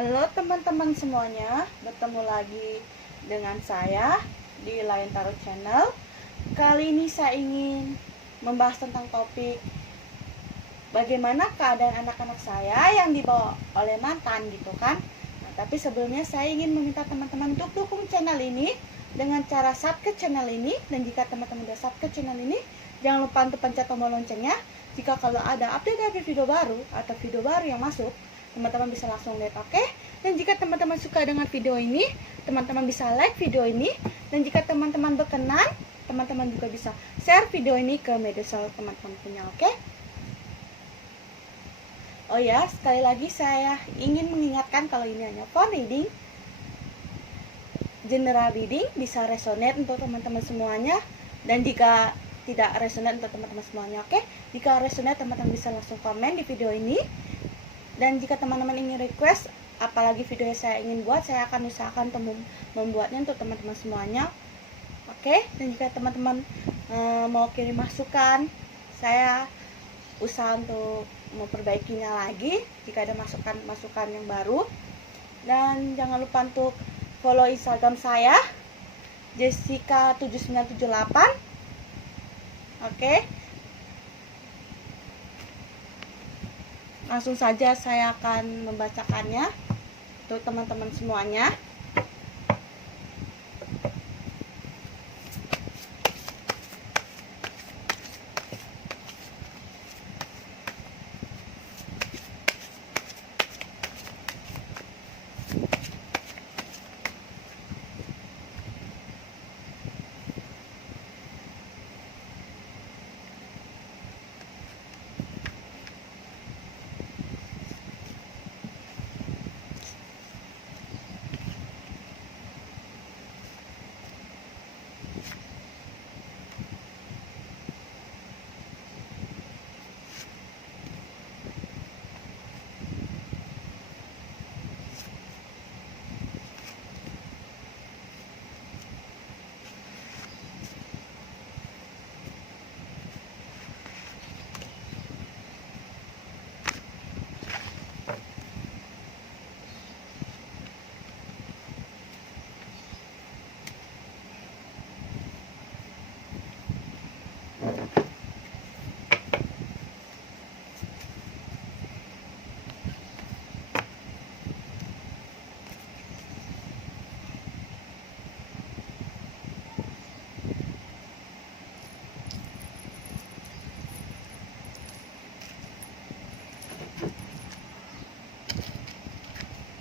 Halo teman-teman semuanya, bertemu lagi dengan saya di Lion Tarot Channel. Kali ini saya ingin membahas tentang topik bagaimana keadaan anak-anak saya yang dibawa oleh mantan gitu kan. Nah, tapi sebelumnya saya ingin meminta teman-teman untuk dukung channel ini dengan cara subscribe channel ini. Dan jika teman-teman sudah subscribe channel ini, jangan lupa untuk pencet tombol loncengnya. Jika kalau ada update video baru atau video baru yang masuk, teman-teman bisa langsung lihat, oke? Dan jika teman-teman suka dengan video ini, teman-teman bisa like video ini. Dan jika teman-teman berkenan, teman-teman juga bisa share video ini ke media sosial teman-teman punya, oke? Oh ya, sekali lagi saya ingin mengingatkan kalau ini hanya phone reading, general reading, bisa resonate untuk teman-teman semuanya. Dan jika tidak resonate untuk teman-teman semuanya, oke? Jika resonate, teman-teman bisa langsung komen di video ini. Dan jika teman-teman ingin request apalagi video yang saya ingin buat, saya akan usahakan untuk membuatnya untuk teman-teman semuanya, oke? Dan jika teman-teman mau kirim masukan, saya usaha untuk memperbaikinya lagi jika ada masukan yang baru. Dan jangan lupa untuk follow Instagram saya, Jessica7978, oke? Langsung saja saya akan membacakannya untuk teman-teman semuanya.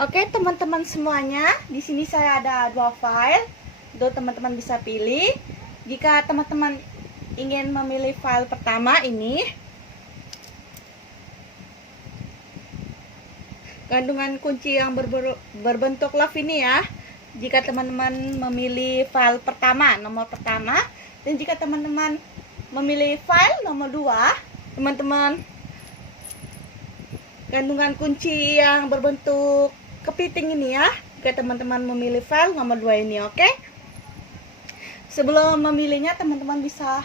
Oke teman-teman semuanya, di sini saya ada dua file, itu teman-teman bisa pilih. Jika teman-teman ingin memilih file pertama ini, kandungan kunci yang berbentuk love ini ya. Jika teman-teman memilih file pertama, nomor pertama, dan jika teman-teman memilih file nomor 2, teman-teman kandungan kunci yang berbentuk kepiting ini ya. Jika teman-teman memilih file nomor 2 ini, oke? Sebelum memilihnya, teman-teman bisa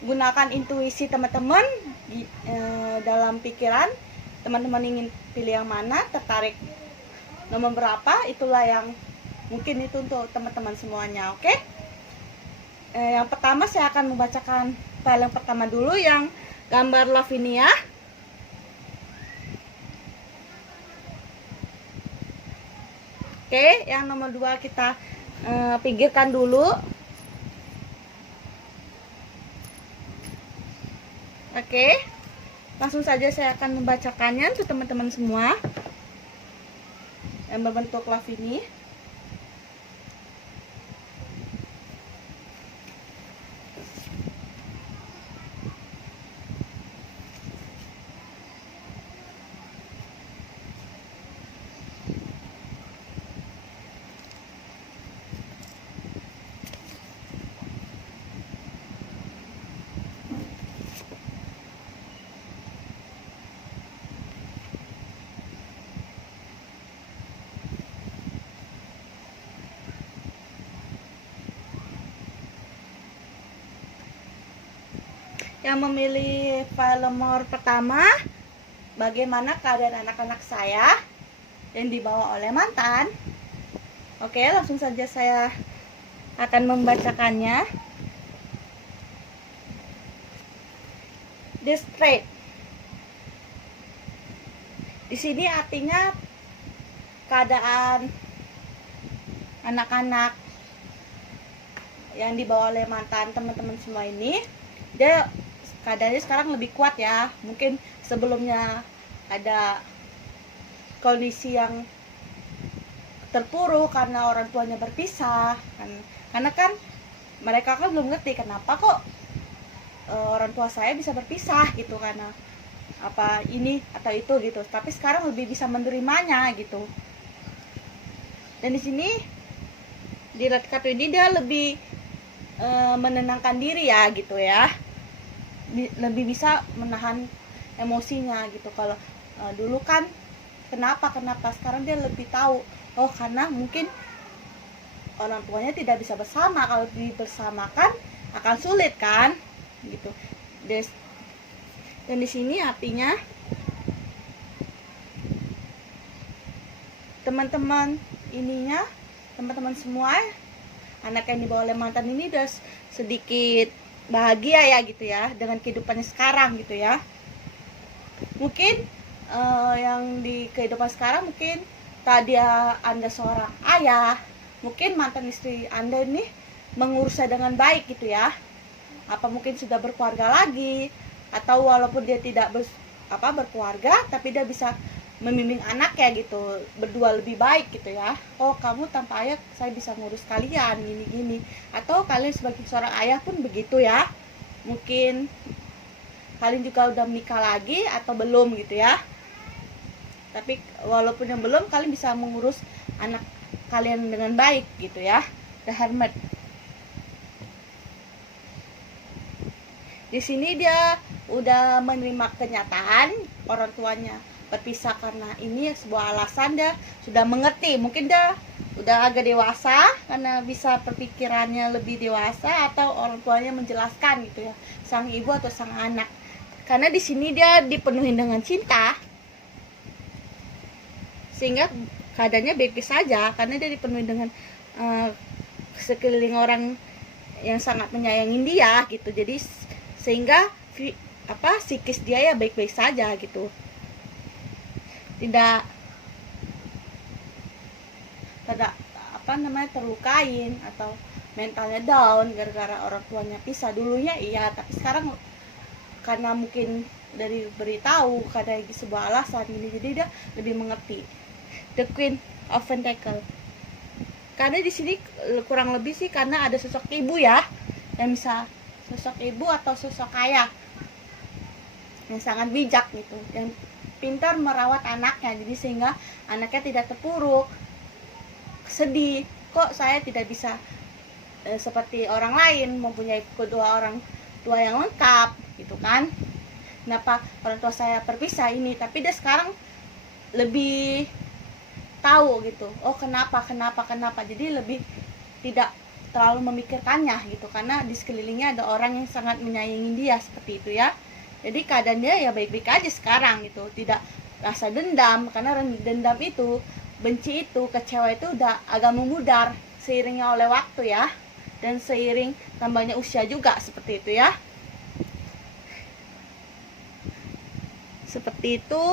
gunakan intuisi teman-teman dalam pikiran. Teman-teman ingin pilih yang mana, tertarik nomor berapa, itulah yang mungkin itu untuk teman-teman semuanya, oke? Yang pertama saya akan membacakan file yang pertama dulu, yang gambar love ini ya. Oke, yang nomor 2 kita pinggirkan dulu. Oke, langsung saja saya akan membacakannya untuk teman-teman semua yang berbentuk love ini. Yang memilih file nomor pertama, bagaimana keadaan anak-anak saya yang dibawa oleh mantan. Oke, langsung saja saya akan membacakannya. Distress. Di sini artinya keadaan anak-anak yang dibawa oleh mantan teman-teman semua ini, dia keadaannya sekarang lebih kuat ya. Mungkin sebelumnya ada kondisi yang terpuruk karena orang tuanya berpisah kan. Karena kan mereka kan belum ngerti kenapa kok orang tua saya bisa berpisah gitu, karena apa ini atau itu gitu. Tapi sekarang lebih bisa menerimanya gitu. Dan di sini di red card ini dia lebih menenangkan diri ya gitu ya, lebih bisa menahan emosinya gitu. Kalau dulu kan kenapa sekarang dia lebih tahu, oh karena mungkin orang tuanya tidak bisa bersama, kalau dibersamakan akan sulit kan gitu. Dan di sini artinya teman-teman semua anak yang dibawa oleh mantan ini udah sedikit bahagia ya gitu ya dengan kehidupannya sekarang gitu ya. Mungkin yang di kehidupan sekarang, mungkin tadi Anda seorang ayah, mungkin mantan istri Anda ini mengurusnya dengan baik gitu ya. Apa mungkin sudah berkeluarga lagi, atau walaupun dia tidak berkeluarga, tapi dia bisa membimbing anak ya gitu, berdua lebih baik gitu ya. Oh kamu tanpa ayah saya bisa ngurus kalian gini-gini. Atau kalian sebagai seorang ayah pun begitu ya. Mungkin kalian juga udah menikah lagi atau belum gitu ya. Tapi walaupun yang belum, kalian bisa mengurus anak kalian dengan baik gitu ya. The Hermit. Di sini dia udah menerima kenyataan orang tuanya berpisah karena ini sebuah alasan. Dia sudah mengerti, mungkin dia udah agak dewasa karena bisa perpikirannya lebih dewasa, atau orang tuanya menjelaskan gitu ya, sang ibu atau sang anak. Karena di sini dia dipenuhi dengan cinta, sehingga keadaannya baik-baik saja karena dia dipenuhi dengan sekeliling orang yang sangat menyayangi dia gitu. Jadi sehingga psikis dia ya baik-baik saja gitu. Tidak terlukain atau mentalnya down gara-gara orang tuanya pisah. Dulunya iya, tapi sekarang karena mungkin dari beritahu karena sebuah alasan ini, jadi dia lebih mengerti. The Queen of Pentacles. Karena di sini kurang lebih sih karena ada sosok ibu ya, yang bisa sosok ibu atau sosok ayah yang sangat bijak gitu, yang pintar merawat anaknya, jadi sehingga anaknya tidak terpuruk, sedih, kok saya tidak bisa seperti orang lain mempunyai kedua orang tua yang lengkap gitu kan. Kenapa orang tua saya berpisah ini, tapi dia sekarang lebih tahu gitu, oh kenapa, jadi lebih tidak terlalu memikirkannya gitu, karena di sekelilingnya ada orang yang sangat menyayangi dia seperti itu ya. Jadi keadaan dia ya baik-baik aja sekarang gitu, tidak rasa dendam, karena dendam itu, benci itu, kecewa itu udah agak memudar seiringnya oleh waktu ya, dan seiring tambahnya usia juga seperti itu ya. Seperti itu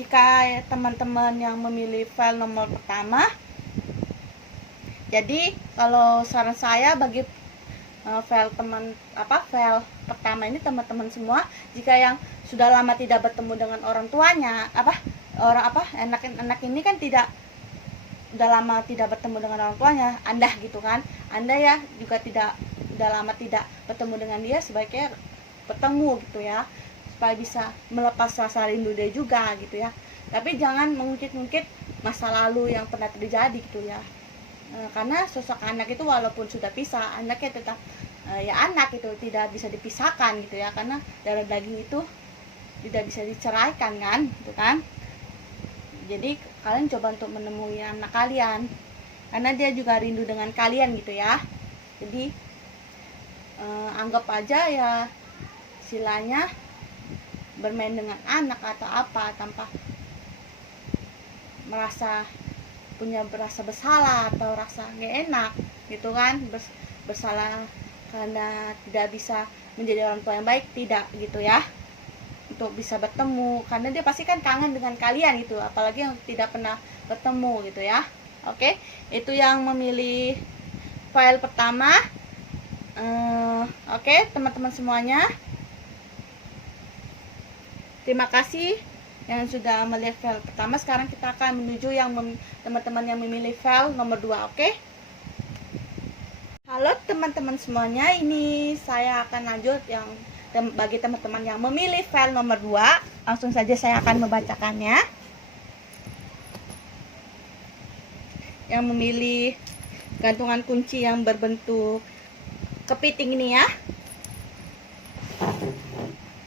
jika teman-teman yang memilih file nomor pertama. Jadi kalau saran saya bagi file pertama ini, teman-teman semua, jika yang sudah lama tidak bertemu dengan orang tuanya, anak ini kan udah lama tidak bertemu dengan orang tuanya, Anda gitu kan, Anda ya juga udah lama tidak bertemu dengan dia, sebaiknya bertemu gitu ya, supaya bisa melepas rasa rindu dia juga gitu ya. Tapi jangan mengungkit-ungkit masa lalu yang pernah terjadi gitu ya. Karena sosok anak itu walaupun sudah pisah, anaknya tetap ya anak itu, tidak bisa dipisahkan gitu ya, karena darah daging itu tidak bisa diceraikan kan gitu kan. Jadi kalian coba untuk menemui anak kalian, karena dia juga rindu dengan kalian gitu ya. Jadi anggap aja ya istilahnya bermain dengan anak atau apa, tanpa merasa bersalah atau rasa nggak enak gitu kan, bersalah karena tidak bisa menjadi orang tua yang baik, tidak gitu ya, untuk bisa bertemu, karena dia pasti kan kangen dengan kalian gitu, apalagi yang tidak pernah bertemu gitu ya. Oke, itu yang memilih file pertama. Oke, teman-teman semuanya, terima kasih yang sudah melihat file pertama. Sekarang kita akan menuju yang teman-teman yang memilih file nomor 2. Oke. Halo teman-teman semuanya, ini saya akan lanjut yang bagi teman-teman yang memilih file nomor 2. Langsung saja saya akan membacakannya. Yang memilih gantungan kunci yang berbentuk kepiting ini ya.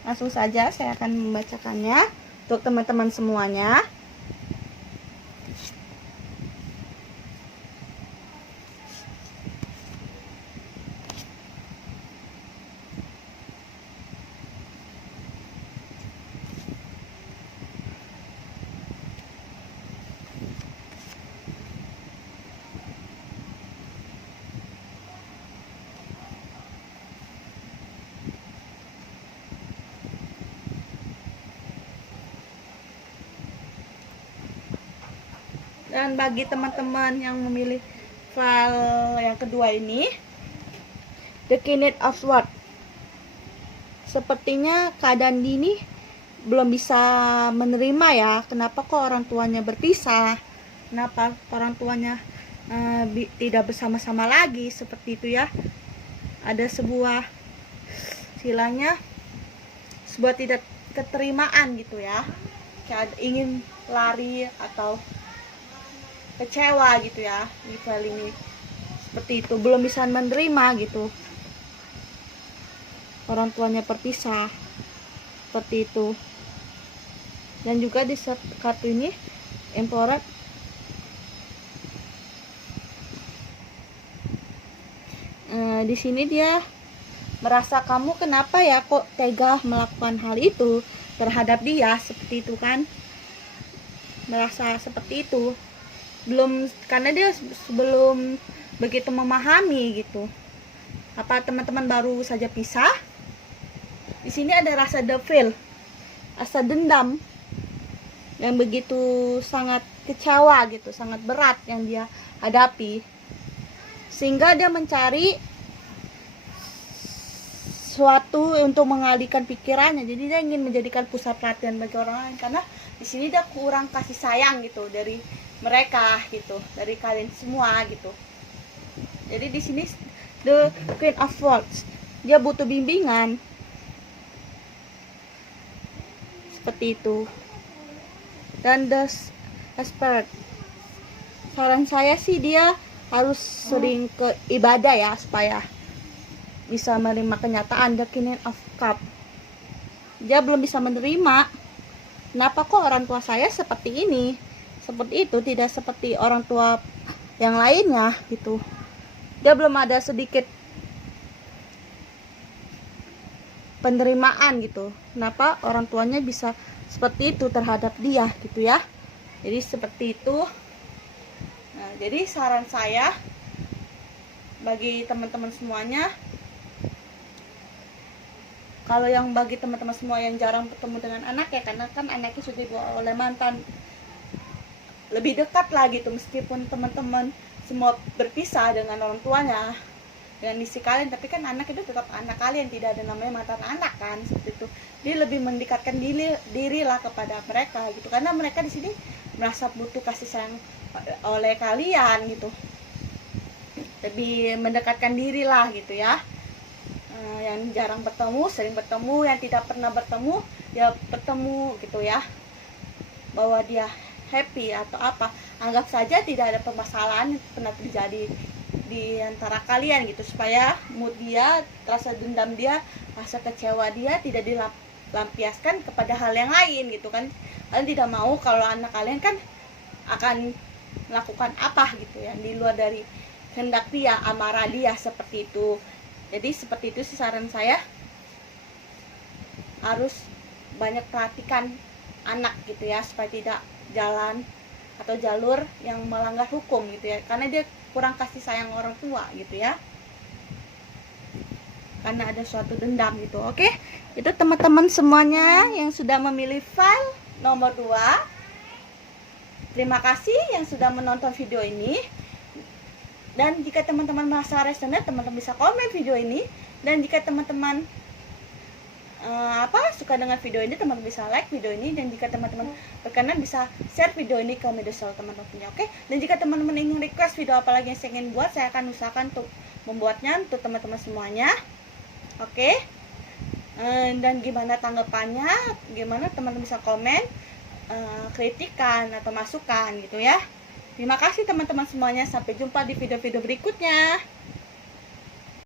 Langsung saja saya akan membacakannya untuk teman-teman semuanya. Dan bagi teman-teman yang memilih file yang kedua ini, The Knight of Swords, sepertinya keadaan Dini belum bisa menerima ya, kenapa kok orang tuanya berpisah, kenapa orang tuanya tidak bersama-sama lagi, seperti itu ya. Ada sebuah silanya, sebuah tidak keterimaan gitu ya, kayak ingin lari atau kecewa gitu ya di file ini, seperti itu, belum bisa menerima gitu orang tuanya berpisah, seperti itu. Dan juga di kartu ini Emperor, di sini dia merasa kamu kenapa ya kok tega melakukan hal itu terhadap dia, seperti itu kan, merasa seperti itu, belum, karena dia belum begitu memahami gitu. Apa teman-teman baru saja pisah? Di sini ada rasa devil, rasa dendam yang begitu sangat kecewa gitu, sangat berat yang dia hadapi, sehingga dia mencari sesuatu untuk mengalihkan pikirannya. Jadi dia ingin menjadikan pusat perhatian bagi orang lain, karena di sini dia kurang kasih sayang gitu dari mereka gitu, dari kalian semua gitu. Jadi di sini The Queen of Swords, dia butuh bimbingan, seperti itu. Dan The Spirit, saran saya sih dia harus sering ke ibadah ya, supaya bisa menerima kenyataan. The King of Cups, dia belum bisa menerima, kenapa kok orang tua saya seperti ini, seperti itu, tidak seperti orang tua yang lainnya gitu. Dia belum ada sedikit penerimaan gitu, kenapa orang tuanya bisa seperti itu terhadap dia gitu ya. Jadi seperti itu. Nah, jadi saran saya bagi teman-teman semuanya, kalau yang bagi teman-teman semua yang jarang bertemu dengan anak ya, karena kan anaknya sudah dibawa oleh mantan, lebih dekat lah gitu, meskipun teman-teman semua berpisah dengan orang tuanya, dengan istri kalian, tapi kan anak itu tetap anak kalian, tidak ada namanya mantan anak kan, seperti itu. Dia lebih mendekatkan diri lah kepada mereka gitu, karena mereka di sini merasa butuh kasih sayang oleh kalian gitu, lebih mendekatkan diri lah gitu ya. Yang jarang bertemu sering bertemu, yang tidak pernah bertemu ya bertemu gitu ya, bahwa dia happy atau apa, anggap saja tidak ada permasalahan yang pernah terjadi di antara kalian gitu, supaya mood dia, rasa dendam dia, rasa kecewa dia tidak dilampiaskan kepada hal yang lain gitu kan. Kalian tidak mau kalau anak kalian kan akan melakukan apa gitu ya di luar dari kehendak dia, amarah dia, seperti itu. Jadi seperti itu sih saran saya, harus banyak perhatikan anak gitu ya, supaya tidak jalan atau jalur yang melanggar hukum gitu ya, karena dia kurang kasih sayang orang tua gitu ya, karena ada suatu dendam gitu. Oke, itu teman-teman semuanya yang sudah memilih file nomor 2. Terima kasih yang sudah menonton video ini. Dan jika teman-teman merasa resonate, teman-teman bisa komen video ini. Dan jika teman-teman suka dengan video ini, teman-teman bisa like video ini. Dan jika teman-teman berkenan, bisa share video ini ke media sosial teman-teman punya. Oke. Dan jika teman-teman ingin request video apa lagi yang saya ingin buat, saya akan usahakan untuk membuatnya untuk teman-teman semuanya. Oke. Dan gimana tanggapannya, gimana teman-teman bisa komen, kritikan atau masukan gitu ya. Terima kasih teman-teman semuanya, sampai jumpa di video-video berikutnya.